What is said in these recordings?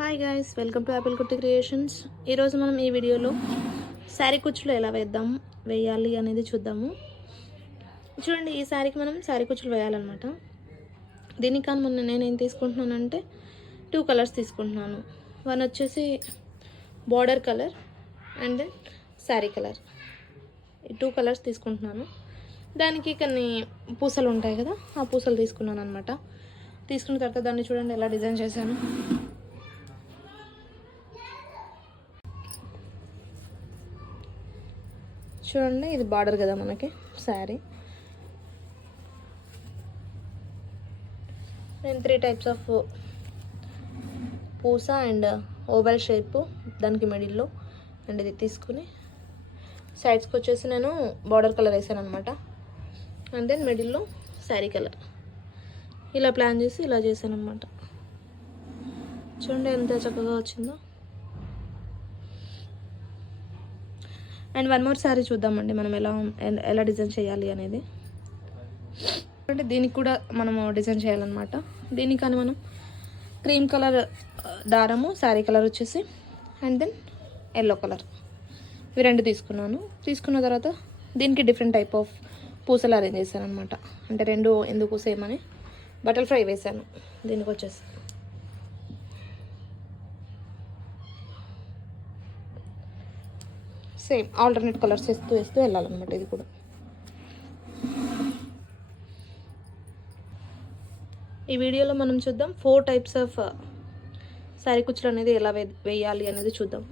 Hi guys welcome to apple Kutti creations ఈరోజు మనం ఈ వీడియోలో శారీ కుచ్చులు ఎలా వేద్దాం వేయాలి అనేది చూద్దాము. చూడండి ఈ శారీకి మనం శారీ కుచ్చులు వేయాలన్నమాట. దీనికని మొన్న నేను ఏం తీసుకుంటున్నానంటే టూ కలర్స్ తీసుకుంటున్నాను. వన్ వచ్చేసి border colour and then sari colour ఈ టూ కలర్స్ తీసుకుంటున్నాను. దానికి కొన్ని పూసలు ఉంటాయి కదా ఆ పూసలు తీసుకున్నాను అనమాట తీసుకున్న తర్వాత దాన్ని చూడండి ఎలా డిజైన్ చేశాను. చూడండి ఇది బార్డర్ కదా మనకి శారీ. నేను త్రీ టైప్స్ ఆఫ్ పూస అండ్ ఓవెల్ షేప్ దానికి మిడిల్లో అండ్ ఇది తీసుకుని సైడ్స్కి వచ్చేసి నేను బార్డర్ కలర్ వేసాను అనమాట అండ్ దెన్ మిడిల్లో శారీ కలర్ ఇలా ప్లాన్ చేసి ఇలా చేశాను అనమాట చూడండి ఎంత చక్కగా వచ్చిందో. అండ్ వన్ మోర్ శారీ చూద్దామండి మనం ఎలా ఎలా డిజైన్ చేయాలి అనేది. అంటే దీనికి కూడా మనము డిజైన్ చేయాలన్నమాట. దీనికి కానీ మనం క్రీమ్ కలర్ దారము శారీ కలర్ వచ్చేసి అండ్ దెన్ ఎల్లో కలర్. ఇవి రెండు తీసుకున్నాను. తీసుకున్న తర్వాత దీనికి డిఫరెంట్ టైప్ ఆఫ్ పూసలు అరేంజ్ చేశాను అనమాట అంటే రెండు ఎందుకు సేమ్ అని. బటర్ ఫ్రై వేసాను దీనికి వచ్చేసి సేమ్ ఆల్టర్నేట్ కలర్స్ వేస్తూ వేస్తూ వెళ్ళాలన్నమాట ఇది కూడా. ఈ వీడియోలో మనం చూద్దాం ఫోర్ టైప్స్ ఆఫ్ శారీ కుచ్చులు అనేది ఎలా వేయాలి అనేది చూద్దాం.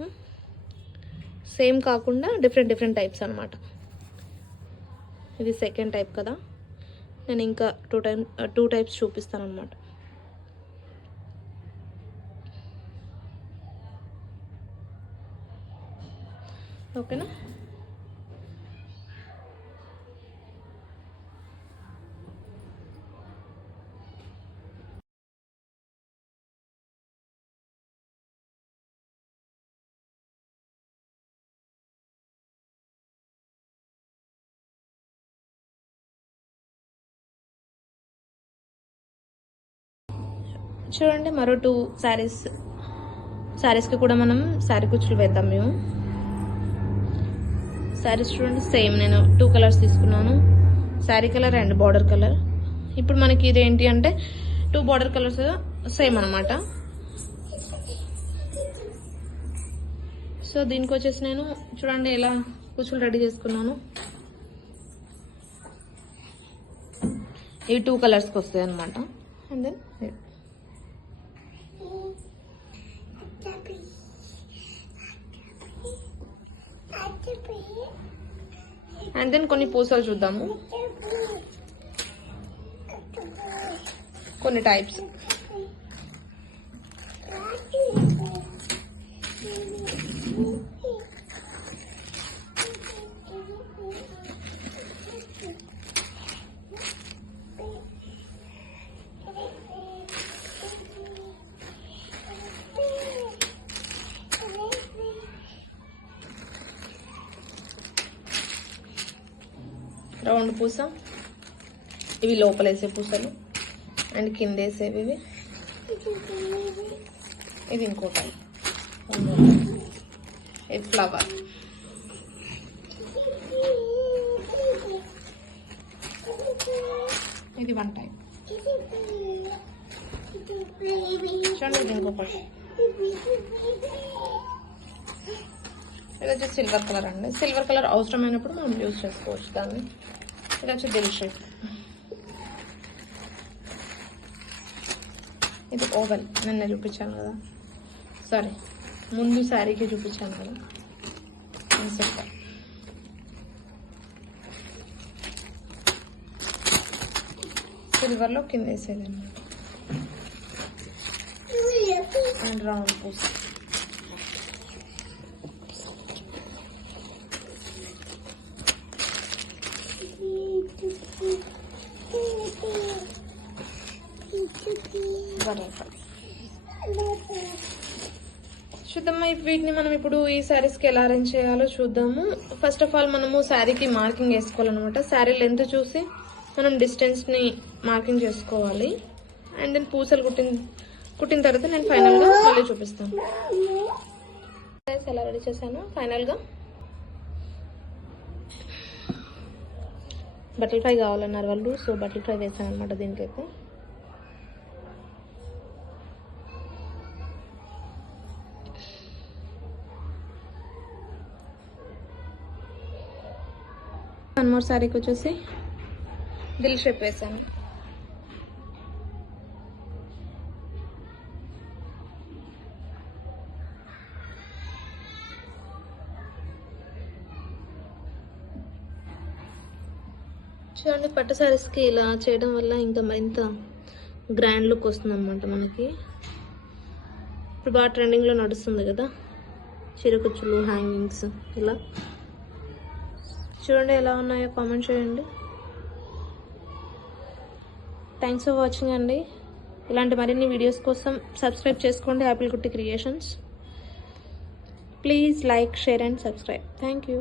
సేమ్ కాకుండా డిఫరెంట్ డిఫరెంట్ టైప్స్ అనమాట ఇది సెకండ్ టైప్ కదా. నేను ఇంకా టూ టైమ్ టూ టైప్స్ చూపిస్తాను అనమాట ఓకేనా? చూడండి మరో టూ శారీస్ శారీస్కి కూడా మనం శారీ కుచ్చులు వేద్దాం మేము. శారీస్ చూడండి సేమ్ నేను టూ కలర్స్ తీసుకున్నాను. Sari colour and border colour. ఇప్పుడు మనకి ఇది ఏంటి అంటే టూ బార్డర్ కలర్స్ సేమ్ అనమాట సో దీనికి వచ్చేసి నేను చూడండి ఎలా కుచ్చులు రెడీ చేసుకున్నాను. ఇవి టూ కలర్స్కి వస్తాయి అనమాట అండ్ దెన్ అండ్ దెన్ కొన్ని పూసలు చూద్దాము. కొన్ని టైప్స్ రౌండ్ పూస. ఇవి లోపల వేసే పూసలు. అండ్ కింద వేసేవి ఇవి. ఇది ఇంకో టైప్ ఇది ఫ్లవర్. ఇది వన్ టైప్. చూడండి ఇది ఇంకొకటి ఇది వచ్చి సిల్వర్ కలర్ అండి. సిల్వర్ కలర్ అవసరమైనప్పుడు మనం యూజ్ చేసుకోవచ్చు దాన్ని. ఇది వచ్చి దిల్ షేప్ ఇది ఓవెల్ నిన్న చూపించాను కదా సారీ ముందు శారీకి చూపించాను కదా సిల్వర్ సిల్వర్లో కింద వేసేదండి అండ్ రౌండ్ పూస బటర్ఫ్లై చూద్దామా వీటిని మనం ఇప్పుడు ఈ శారీస్కి ఎలా అరేంజ్ చేయాలో చూద్దాము. ఫస్ట్ ఆఫ్ ఆల్ మనము శారీకి మార్కింగ్ వేసుకోవాలన్నమాట. శారీ లెంత్ చూసి మనం డిస్టెన్స్ని మార్కింగ్ చేసుకోవాలి. అండ్ దెన్ పూసలు కుట్టిన కుట్టిన తర్వాత నేను ఫైనల్గా మళ్ళీ చూపిస్తాను. ఎలా రెడీ చేశాను ఫైనల్గా బటర్ ఫ్రై కావాలన్నారు వాళ్ళు సో బటర్ ఫ్రై వేసాను అనమాట దీనికైతే. వన్ మోర్ శారీకి వచ్చేసి దిల్ షేప్ వేసాను. చూడండి పట్టు శారీస్కి ఇలా చేయడం వల్ల ఇంకా మరింత గ్రాండ్ లుక్ వస్తుంది అనమాట మనకి. ఇప్పుడు బాగా ట్రెండింగ్లో నడుస్తుంది కదా. చిరుకుచ్చులు హ్యాంగింగ్స్ ఇలా. చూడండి ఎలా ఉన్నాయో కామెంట్ చేయండి. థ్యాంక్స్ ఫర్ వాచింగ్ అండి. ఇలాంటి మరిన్ని వీడియోస్ కోసం సబ్స్క్రైబ్ చేసుకోండి యాపిల్ కుట్టి Creations please like share and subscribe thank you